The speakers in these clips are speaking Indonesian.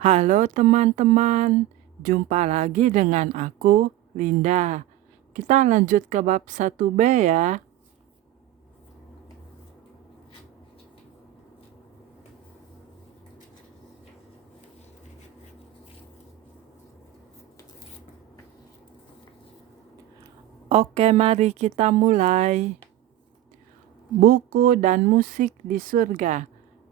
Halo teman-teman, jumpa lagi dengan aku, Linda. Kita lanjut ke bab 1B ya. Oke, mari kita mulai. Buku dan musik di surga.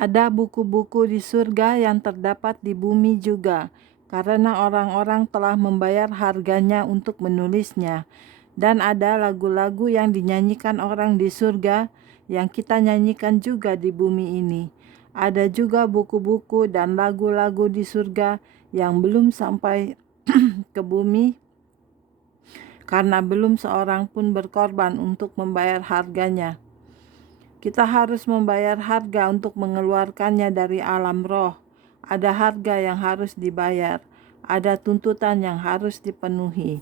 Ada buku-buku di surga yang terdapat di bumi juga, karena orang-orang telah membayar harganya untuk menulisnya. Dan ada lagu-lagu yang dinyanyikan orang di surga yang kita nyanyikan juga di bumi ini. Ada juga buku-buku dan lagu-lagu di surga yang belum sampai ke bumi karena belum seorang pun berkorban untuk membayar harganya. Kita harus membayar harga untuk mengeluarkannya dari alam roh. Ada harga yang harus dibayar, ada tuntutan yang harus dipenuhi.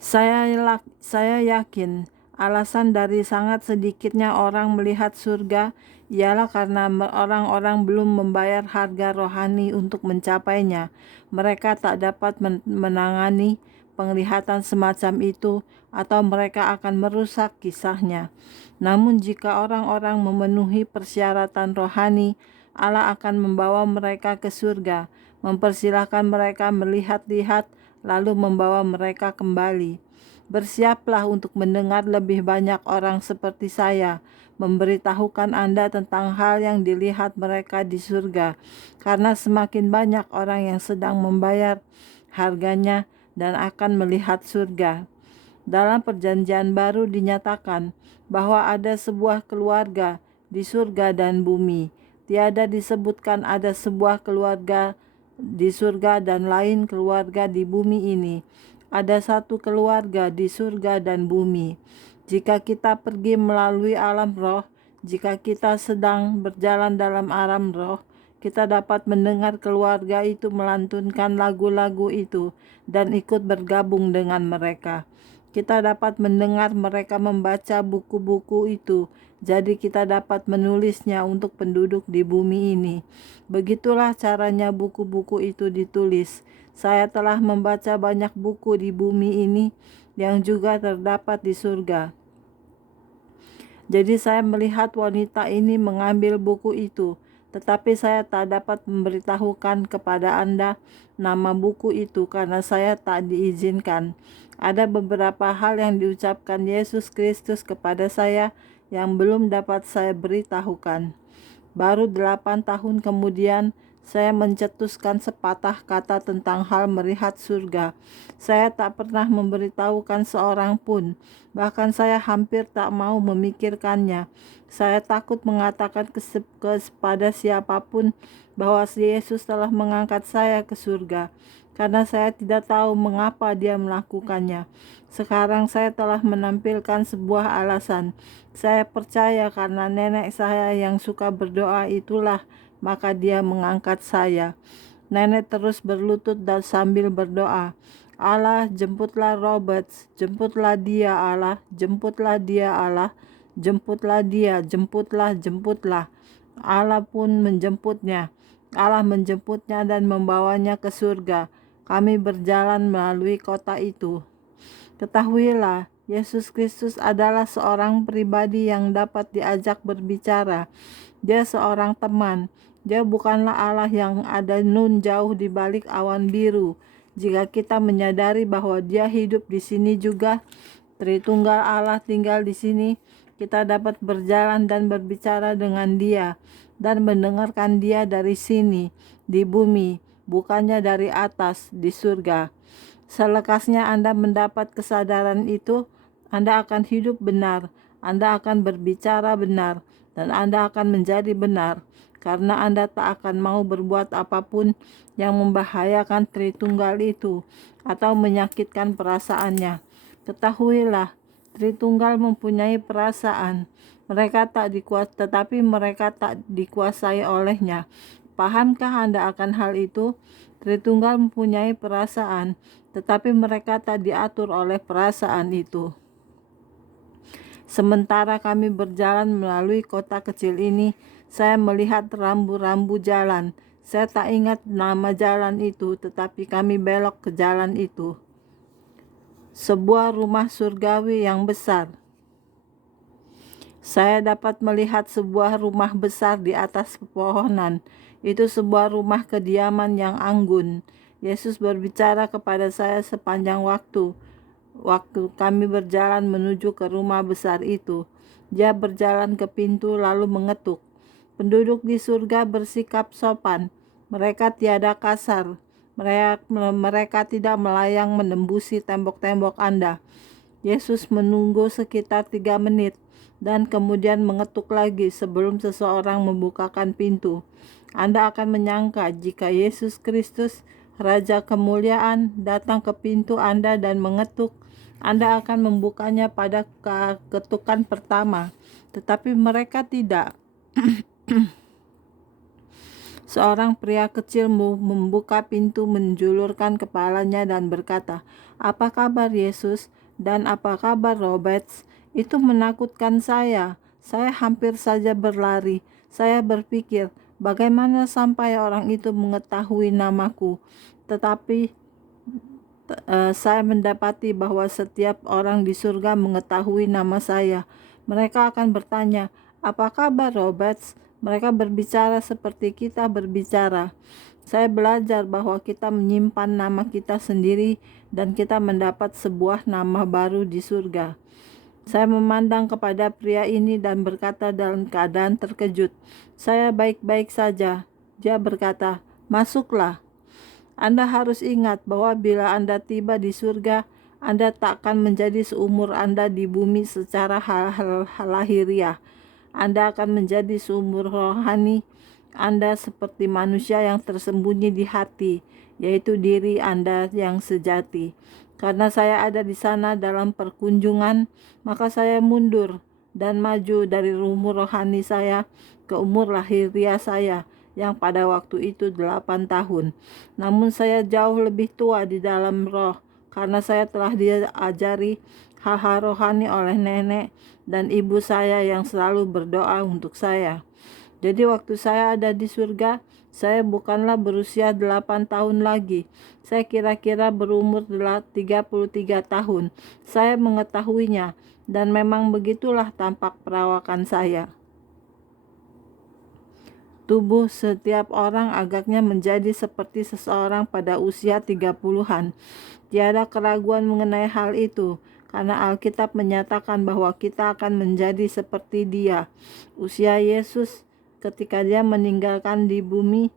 Saya yakin alasan dari sangat sedikitnya orang melihat surga ialah karena orang-orang belum membayar harga rohani untuk mencapainya. Mereka tak dapat menangani penglihatan semacam itu atau mereka akan merusak kisahnya. Namun jika orang-orang memenuhi persyaratan rohani, Allah akan membawa mereka ke surga, mempersilahkan mereka melihat-lihat, lalu membawa mereka kembali. Bersiaplah untuk mendengar lebih banyak orang seperti saya memberitahukan Anda tentang hal yang dilihat mereka di surga, karena semakin banyak orang yang sedang membayar harganya dan akan melihat surga. Dalam perjanjian baru dinyatakan bahwa ada sebuah keluarga di surga dan bumi. Tiada disebutkan ada sebuah keluarga di surga dan lain keluarga di bumi ini. Ada satu keluarga di surga dan bumi. Jika kita pergi melalui alam roh, jika kita sedang berjalan dalam alam roh, kita dapat mendengar keluarga itu melantunkan lagu-lagu itu dan ikut bergabung dengan mereka. Kita dapat mendengar mereka membaca buku-buku itu, jadi kita dapat menulisnya untuk penduduk di bumi ini. Begitulah caranya buku-buku itu ditulis. Saya telah membaca banyak buku di bumi ini yang juga terdapat di surga. Jadi saya melihat wanita ini mengambil buku itu, tetapi saya tak dapat memberitahukan kepada Anda nama buku itu karena saya tak diizinkan. Ada beberapa hal yang diucapkan Yesus Kristus kepada saya yang belum dapat saya beritahukan. Baru 8 tahun kemudian, saya mencetuskan sepatah kata tentang hal melihat surga. Saya tak pernah memberitahukan seorang pun, bahkan saya hampir tak mau memikirkannya. Saya takut mengatakan kepada siapapun bahwa Yesus telah mengangkat saya ke surga, karena saya tidak tahu mengapa dia melakukannya. Sekarang saya telah menampilkan sebuah alasan. Saya percaya karena nenek saya yang suka berdoa itulah, maka dia mengangkat saya. Nenek terus berlutut dan sambil berdoa, Allah, jemputlah Roberts, jemputlah dia Allah, jemputlah dia Allah, jemputlah dia, jemputlah, jemputlah. Allah pun menjemputnya. Allah menjemputnya dan membawanya ke surga. Kami berjalan melalui kota itu. Ketahuilah, Yesus Kristus adalah seorang pribadi yang dapat diajak berbicara. Dia seorang teman. Dia bukanlah Allah yang ada nun jauh di balik awan biru. Jika kita menyadari bahwa Dia hidup di sini juga, Tritunggal Allah tinggal di sini, kita dapat berjalan dan berbicara dengan Dia dan mendengarkan Dia dari sini, di bumi, bukannya dari atas, di surga. Selekasnya Anda mendapat kesadaran itu, Anda akan hidup benar, Anda akan berbicara benar, dan Anda akan menjadi benar, karena Anda tak akan mau berbuat apapun yang membahayakan Tritunggal itu atau menyakitkan perasaannya. Ketahuilah, Tritunggal mempunyai perasaan. Tetapi mereka tak dikuasai olehnya. Pahamkah Anda akan hal itu? Tritunggal mempunyai perasaan, tetapi mereka tak diatur oleh perasaan itu. Sementara kami berjalan melalui kota kecil ini, saya melihat rambu-rambu jalan. Saya tak ingat nama jalan itu, tetapi kami belok ke jalan itu. Sebuah rumah surgawi yang besar. Saya dapat melihat sebuah rumah besar di atas pepohonan. Itu sebuah rumah kediaman yang anggun. Yesus berbicara kepada saya sepanjang waktu kami berjalan menuju ke rumah besar itu. Dia berjalan ke pintu lalu mengetuk. Penduduk di surga bersikap sopan. Mereka tiada kasar. Mereka tidak melayang menembusi tembok-tembok Anda. Yesus menunggu sekitar 3 menit dan kemudian mengetuk lagi sebelum seseorang membukakan pintu. Anda akan menyangka jika Yesus Kristus, Raja Kemuliaan, datang ke pintu Anda dan mengetuk, Anda akan membukanya pada ketukan pertama. Tetapi mereka tidak. Seorang pria kecil membuka pintu, menjulurkan kepalanya dan berkata, "Apa kabar Yesus? Dan apa kabar Roberts?" Itu menakutkan saya. Saya hampir saja berlari. Saya berpikir, bagaimana sampai orang itu mengetahui namaku? Tetapi saya mendapati bahwa setiap orang di surga mengetahui nama saya. Mereka akan bertanya, "Apa kabar Roberts?" Mereka berbicara seperti kita berbicara. Saya belajar bahwa kita menyimpan nama kita sendiri dan kita mendapat sebuah nama baru di surga. Saya memandang kepada pria ini dan berkata dalam keadaan terkejut, "Saya baik-baik saja." Dia berkata, "Masuklah." Anda harus ingat bahwa bila Anda tiba di surga, Anda tak akan menjadi seumur Anda di bumi secara lahiriah. Anda akan menjadi seumur rohani Anda seperti manusia yang tersembunyi di hati, yaitu diri Anda yang sejati. Karena saya ada di sana dalam perkunjungan, maka saya mundur dan maju dari umur rohani saya ke umur lahiriah saya, yang pada waktu itu 8 tahun. Namun saya jauh lebih tua di dalam roh, karena saya telah diajari hal-hal rohani oleh nenek dan ibu saya yang selalu berdoa untuk saya. Jadi waktu saya ada di surga, saya bukanlah berusia 8 tahun lagi. Saya kira-kira berumur 33 tahun. Saya mengetahuinya, dan memang begitulah tampak perawakan saya. Tubuh setiap orang agaknya menjadi seperti seseorang pada usia 30-an. Tiada keraguan mengenai hal itu, karena Alkitab menyatakan bahwa kita akan menjadi seperti Dia. Usia Yesus ketika Dia meninggalkan bumi,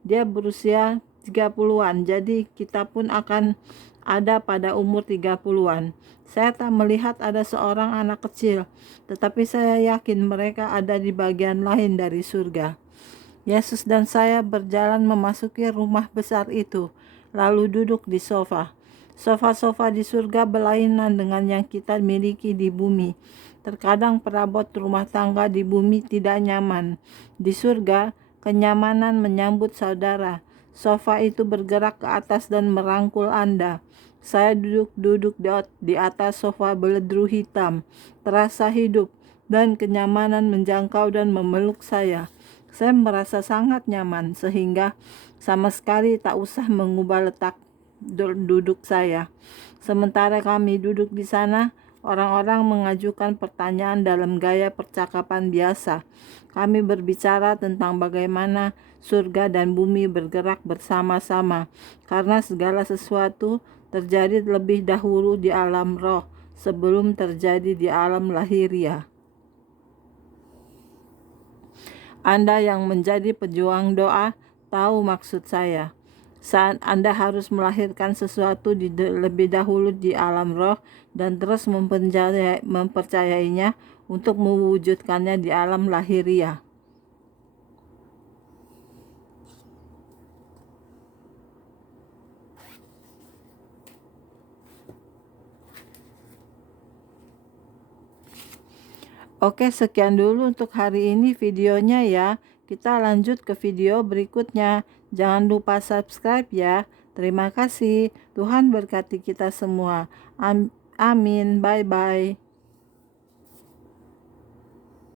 Dia berusia 30-an. Jadi kita pun akan ada pada umur 30-an. Saya tak melihat ada seorang anak kecil, tetapi saya yakin mereka ada di bagian lain dari surga. Yesus dan saya berjalan memasuki rumah besar itu, lalu duduk di sofa. Sofa-sofa di surga berlainan dengan yang kita miliki di bumi. Terkadang perabot rumah tangga di bumi tidak nyaman. Di surga, kenyamanan menyambut saudara. Sofa itu bergerak ke atas dan merangkul Anda. Saya duduk di atas sofa beledru hitam, terasa hidup, dan kenyamanan menjangkau dan memeluk saya. Saya merasa sangat nyaman sehingga sama sekali tak usah mengubah letak duduk saya. Sementara kami duduk di sana, orang-orang mengajukan pertanyaan dalam gaya percakapan biasa. Kami berbicara tentang bagaimana surga dan bumi bergerak bersama-sama, karena segala sesuatu terjadi lebih dahulu di alam roh sebelum terjadi di alam lahiriah. Anda yang menjadi pejuang doa tahu maksud saya. Saat Anda harus melahirkan sesuatu lebih dahulu di alam roh dan terus mempercayainya untuk mewujudkannya di alam lahiriah. Oke, sekian dulu untuk hari ini videonya ya. Kita lanjut ke video berikutnya. Jangan lupa subscribe ya. Terima kasih. Tuhan berkati kita semua. Amin. Bye-bye.